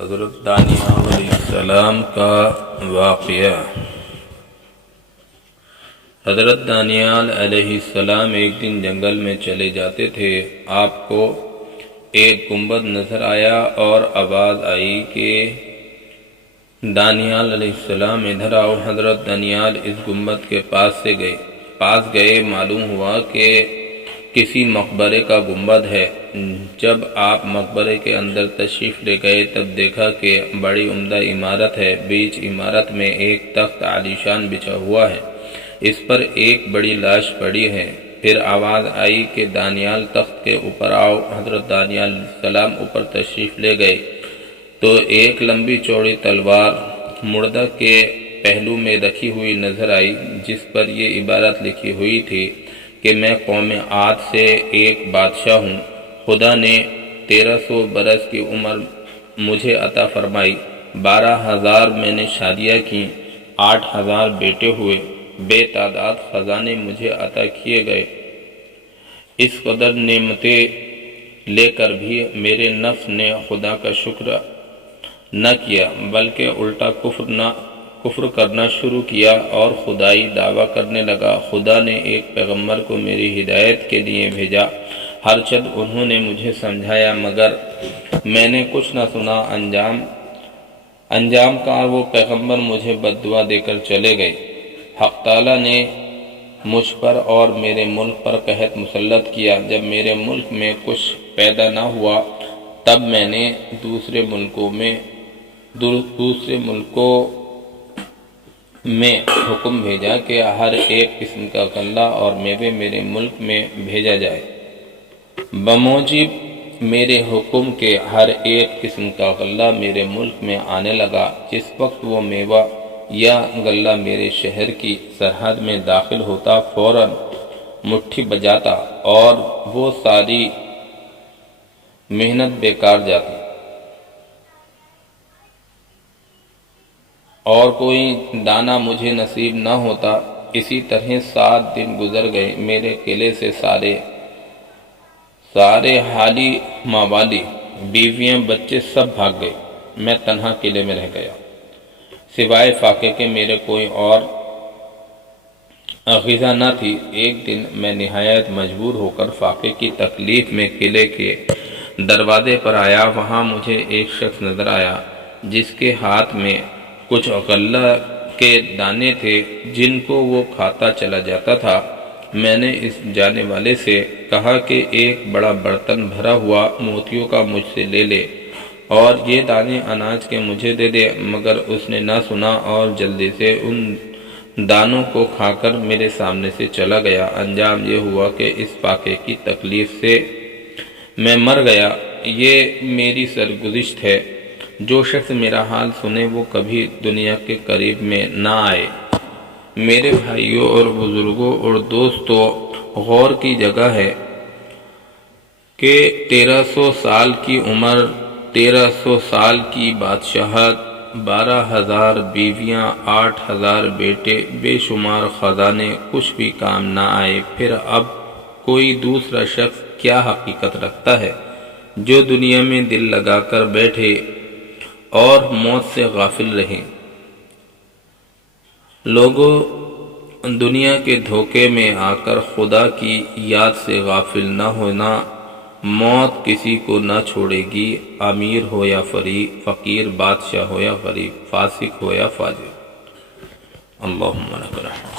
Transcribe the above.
حضرت دانیال علیہ السلام کا واقعہ۔ حضرت دانیال علیہ السلام ایک دن جنگل میں چلے جاتے تھے۔ آپ کو ایک گنبد نظر آیا اور آواز آئی کہ دانیال علیہ السلام ادھر آؤ۔ حضرت دانیال اس گنبد کے پاس گئے۔ معلوم ہوا کہ کسی مقبرے کا گنبد ہے۔ جب آپ مقبرے کے اندر تشریف لے گئے تب دیکھا کہ بڑی عمدہ عمارت ہے۔ بیچ عمارت میں ایک تخت عالیشان بچھا ہوا ہے، اس پر ایک بڑی لاش پڑی ہے۔ پھر آواز آئی کہ دانیال تخت کے اوپر آؤ۔ حضرت دانیال علیہ السلام اوپر تشریف لے گئے تو ایک لمبی چوڑی تلوار مردہ کے پہلو میں رکھی ہوئی نظر آئی، جس پر یہ عبارت لکھی ہوئی تھی کہ میں قوم عاد سے ایک بادشاہ ہوں۔ خدا نے 1300 برس کی عمر مجھے عطا فرمائی، 12,000 میں نے شادیاں کیں، 8,000 بیٹے ہوئے، بے تعداد خزانے مجھے عطا کیے گئے۔ اس قدر نعمتیں لے کر بھی میرے نفس نے خدا کا شکر نہ کیا، بلکہ الٹا کفر کرنا شروع کیا اور خدائی دعویٰ کرنے لگا۔ خدا نے ایک پیغمبر کو میری ہدایت کے لیے بھیجا، ہر چند انہوں نے مجھے سمجھایا مگر میں نے کچھ نہ سنا۔ انجام کار وہ پیغمبر مجھے بد دعا دے کر چلے گئے۔ حق تعالیٰ نے مجھ پر اور میرے ملک پر قحط مسلط کیا۔ جب میرے ملک میں کچھ پیدا نہ ہوا تب میں نے دوسرے ملکوں میں حکم بھیجا کہ ہر ایک قسم کا غلہ اور میوے میرے ملک میں بھیجا جائے۔ بموجب میرے حکم کے ہر ایک قسم کا غلہ میرے ملک میں آنے لگا۔ جس وقت وہ میوہ یا غلہ میرے شہر کی سرحد میں داخل ہوتا فوراً مٹھی بجاتا اور وہ ساری محنت بیکار جاتی اور کوئی دانہ مجھے نصیب نہ ہوتا۔ اسی طرح 7 دن گزر گئے۔ میرے قلعے سے سارے حالی موالی، بیویاں، بچے سب بھاگ گئے۔ میں تنہا قلعے میں رہ گیا، سوائے فاقے کے میرے کوئی اور غذا نہ تھی۔ ایک دن میں نہایت مجبور ہو کر فاقے کی تکلیف میں قلعے کے دروازے پر آیا۔ وہاں مجھے ایک شخص نظر آیا جس کے ہاتھ میں کچھ غلہ کے دانے تھے جن کو وہ کھاتا چلا جاتا تھا۔ میں نے اس جانے والے سے کہا کہ ایک بڑا برتن بھرا ہوا موتیوں کا مجھ سے لے لے اور یہ دانے اناج کے مجھے دے دے، مگر اس نے نہ سنا اور جلدی سے ان دانوں کو کھا کر میرے سامنے سے چلا گیا۔ انجام یہ ہوا کہ اس فاقے کی تکلیف سے میں مر گیا۔ یہ میری سرگزشت ہے۔ جو شخص میرا حال سنے وہ کبھی دنیا کے قریب میں نہ آئے۔ میرے بھائیوں اور بزرگوں اور دوستوں، غور کی جگہ ہے کہ 1300 سال کی عمر، 1300 سال کی بادشاہت، 12,000 بیویاں، 8,000 بیٹے، بے شمار خزانے، کچھ بھی کام نہ آئے۔ پھر اب کوئی دوسرا شخص کیا حقیقت رکھتا ہے جو دنیا میں دل لگا کر بیٹھے اور موت سے غافل رہے۔ لوگوں، دنیا کے دھوکے میں آ کر خدا کی یاد سے غافل نہ ہونا۔ موت کسی کو نہ چھوڑے گی، امیر ہو یا فقیر، بادشاہ ہو یا غریب، فاسق ہو یا فاجر۔ اللہم لک الحمد۔